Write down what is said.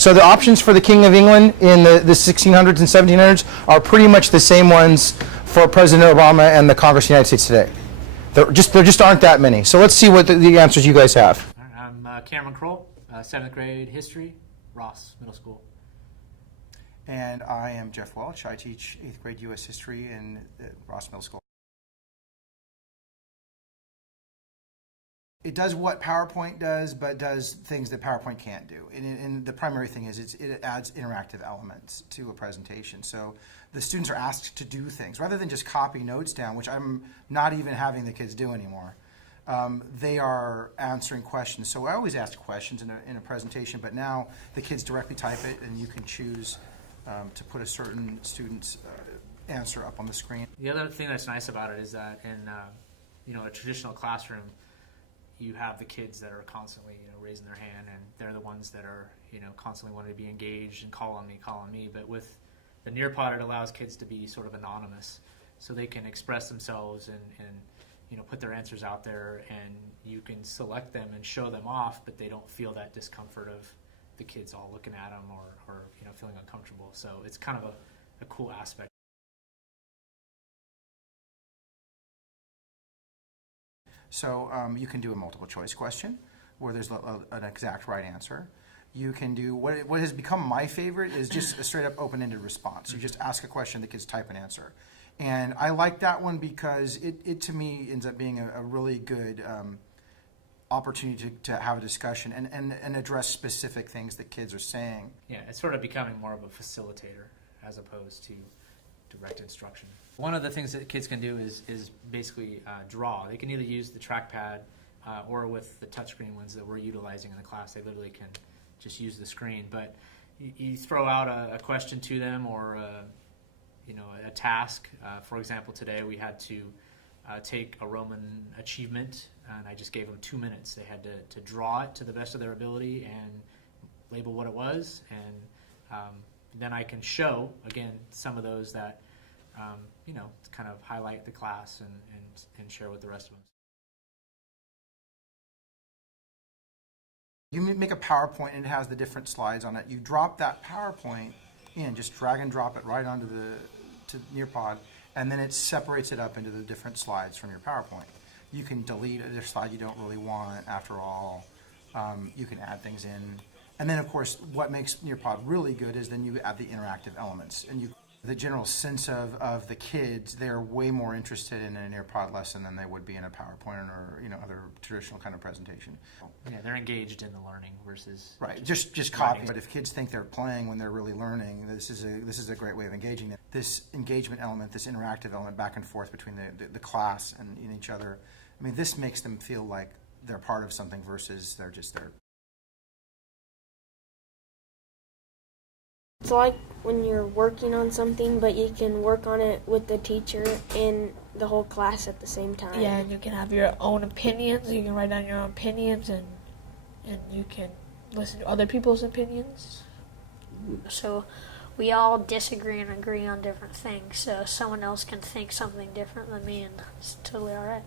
So the options for the King of England in the 1600s and 1700s are pretty much the same ones for President Obama and the Congress of the United States today. There just aren't that many. So let's see what the answers you guys have. I'm Cameron Kroll, 7th grade history, Ross Middle School. And I am Jeff Welch. I teach 8th grade U.S. history in Ross Middle School. It does what PowerPoint does, but does things that PowerPoint can't do. And the primary thing is it adds interactive elements to a presentation. So the students are asked to do things rather than just copy notes down, which I'm not even having the kids do anymore. They are answering questions. So I always ask questions in a presentation, but now the kids directly type it, and you can choose to put a certain student's answer up on the screen. The other thing that's nice about it is that in a traditional classroom, you have the kids that are constantly raising their hand, and they're the ones that are constantly wanting to be engaged and call on me. But with the Nearpod, it allows kids to be sort of anonymous, so they can express themselves and put their answers out there, and you can select them and show them off, but they don't feel that discomfort of the kids all looking at them or feeling uncomfortable. So it's kind of a cool aspect. So you can do a multiple choice question where there's an exact right answer. You can do what has become my favorite is just a straight up open-ended response. You just ask a question, the kids type an answer. And I like that one because it to me ends up being a really good opportunity to have a discussion and address specific things that kids are saying. Yeah, it's sort of becoming more of a facilitator as opposed to direct instruction. One of the things that kids can do is basically draw. They can either use the trackpad or with the touchscreen ones that we're utilizing in the class, they literally can just use the screen. But you throw out a question to them or a task. For example, today we had to take a Roman achievement, and I just gave them 2 minutes. They had to draw it to the best of their ability and label what it was, and then I can show, again, some of those that, kind of highlight the class and share with the rest of them. You make a PowerPoint and it has the different slides on it. You drop that PowerPoint in, just drag and drop it right onto to Nearpod, and then it separates it up into the different slides from your PowerPoint. You can delete a slide you don't really want after all. You can add things in. And then, of course, what makes Nearpod really good is then you add the interactive elements. And the general sense of the kids, they're way more interested in a Nearpod lesson than they would be in a PowerPoint or other traditional kind of presentation. Yeah, they're engaged in the learning versus right. Just copy. But if kids think they're playing when they're really learning, this is a great way of engaging them. This engagement element, this interactive element, back and forth between the class and each other. I mean, this makes them feel like they're part of something versus they're just there. It's like when you're working on something, but you can work on it with the teacher and the whole class at the same time. Yeah, and you can have your own opinions. You can write down your own opinions, and you can listen to other people's opinions. So we all disagree and agree on different things, so someone else can think something different than me, and it's totally all right.